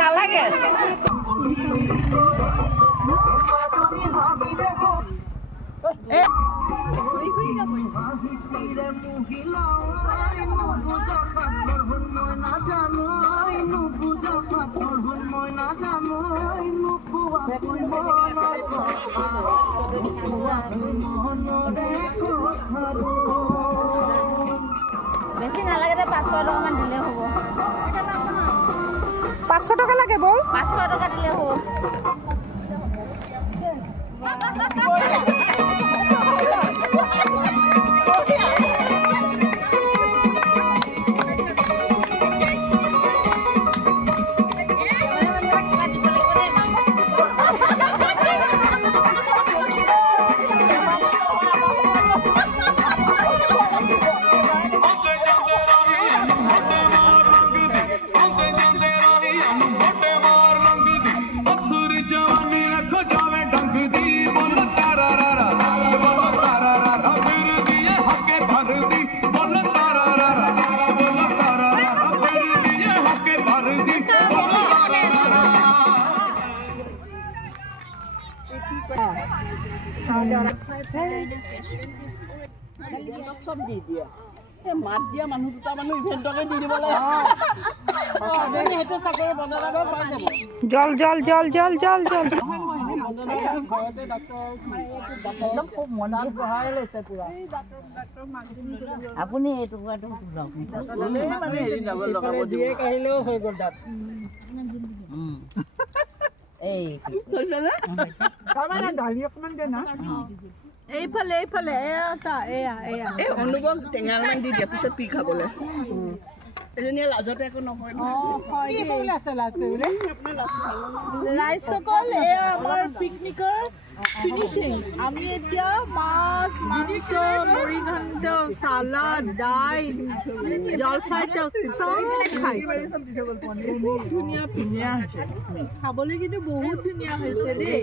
নালাগে বেছি নালাগে দে 500 টকামান দিলে হ'ব 500 টকা লাগে বৌ 500 টকা দিলে হ'ব সব দি দিয়া মাত দিয়া মানুহ দুটা মানুহ ইভেন্টকে দি দিব লাগে সেইটো চাকৰি বনালে পাই যাব জল জল জল জল জল জল ঘৰতে ডাক্তৰ খুব মনত বহাই লৈছে পুৰা আপুনি এইটো কোৱাটো মানে হেৰি ডাবল লগাব দিয়ে কাহিলেও হৈ গ'ল তাত এই তাৰমানে দালি অকমান দে না এইফালে এইফালে এয়া এই অনুভৱ টেঙালমান দি দিয়া পিছত পি খাবলৈ এজনীয়ে লাজতে একো নহয় ৰাইজসকল এয়া আমাৰ পিকনিকৰ ফিনিচিং আমি এতিয়া মাছ মাংস মুড়িঘণ্ট চালাড দাইল জলফাই টক চব খাইছোঁ ধুনীয়া ধুনীয়া হৈছে খাবলৈ কিন্তু বহুত ধুনীয়া হৈছে দেই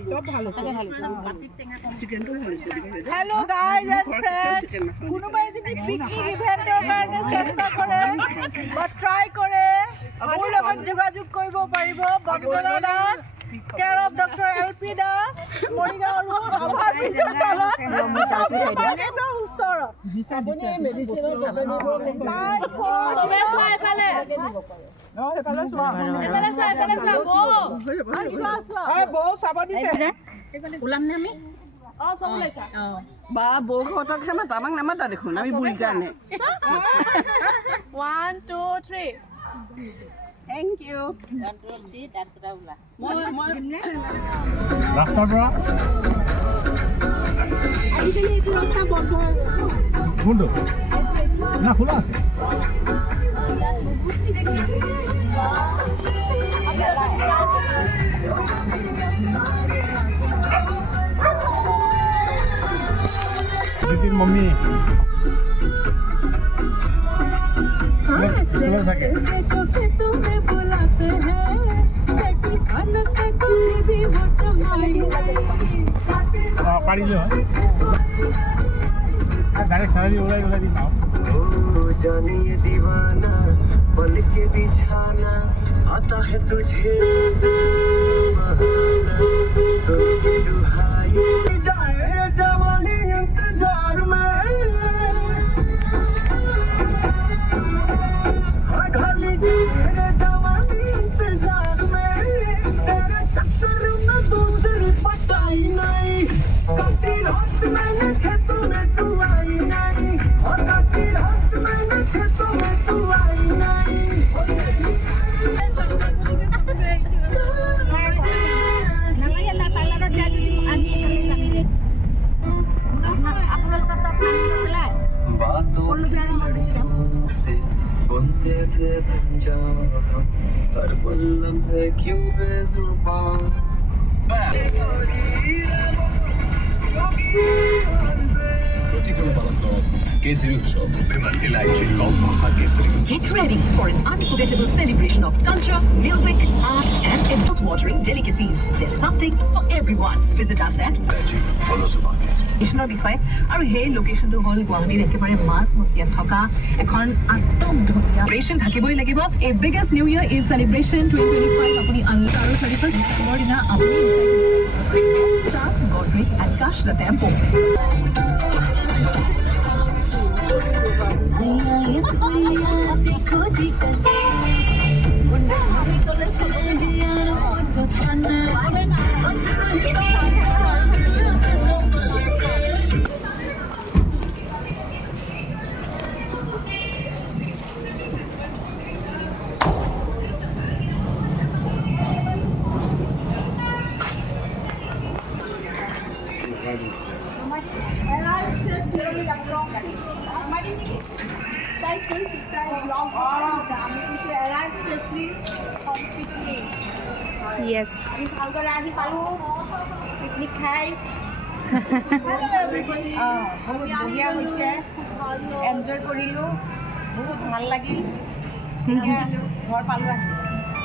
হেল্ল' গাইজ এণ্ড ফ্ৰেণ্ডছ কোনোবাই যদি পিকনিক ইভেণ্টৰ কাৰণে চেষ্টা কৰে বা ট্ৰাই কৰে মোৰ লগত যোগাযোগ কৰিব পাৰিব Bandana Das care of doctor LP Das Morigaon road over ব্ৰিজৰ তলত ওচৰত আপুনি মেডিচিনৰ বা বৌ ঘৰতকহে মাতা আমাক নামাতা দেখোন আমি বুঢ়ী কাৰণে 1 2 3 থেংক ইউ 1 2 3 তাৰপিছত ওলা ৰাস্তাৰ পৰা আজিকালি এইটো ৰাস্তা বন্ধ কোনটো না খোলা আছে मम्मी तुम्हें बुलाते हैं भी वो पारी जो है डायरेक्ट सैलरी उड़ा उड़ा दी ना जाने ये दीवाना पल के बिछाना आता है तुझे दुहाई जाए जवानी इंतजार में ढाली मेरे जवानी इंतजार में तेरे चक्कर में दूसरी पटाई नहीं कटी रात मैंने खेतों में तू आई नहीं और कटी रात मैंने खेतों में तू आई नहीं बातों से बुनते थे पंजाब हर पल लम्हे क्यों बेजुबान ব্যতিক্রম পালন করা কেসরি উৎসব বিমান জেলায় শিল্পম মহাকেসরি। Get ready for an unforgettable celebration of culture, music, art, and mouth-watering delicacies. There's something for everyone. Visit us at লোকেশনৰ বিষয়ে আৰু সেই লোকেশনটো হ'ল গুৱাহাটীৰ একেবাৰে মাজমজিয়াত থকা এখন আটক ধুনীয়া সেলিব্ৰেশ্যন থাকিবই লাগিব। এই বিগেষ্ট নিউ ইয়াৰ ইজ সেলিব্ৰেশ্যন 2025 আপুনি আৰু 31 ডিচেম্বৰ দিনা আপুনি Godric and Kash the Temple. Yes. Picnic খাই বঢ়িয়া হৈছে, এনজয় কৰিলোঁ, বহুত ভাল লাগিল। ঘৰ পালোঁ আহি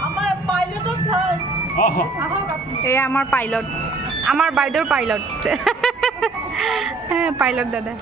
আমাৰ পাইলটত ঘৰ এই আমাৰ পাইলট, আমাৰ বাইদেউৰ পাইলট পাইলট দাদা।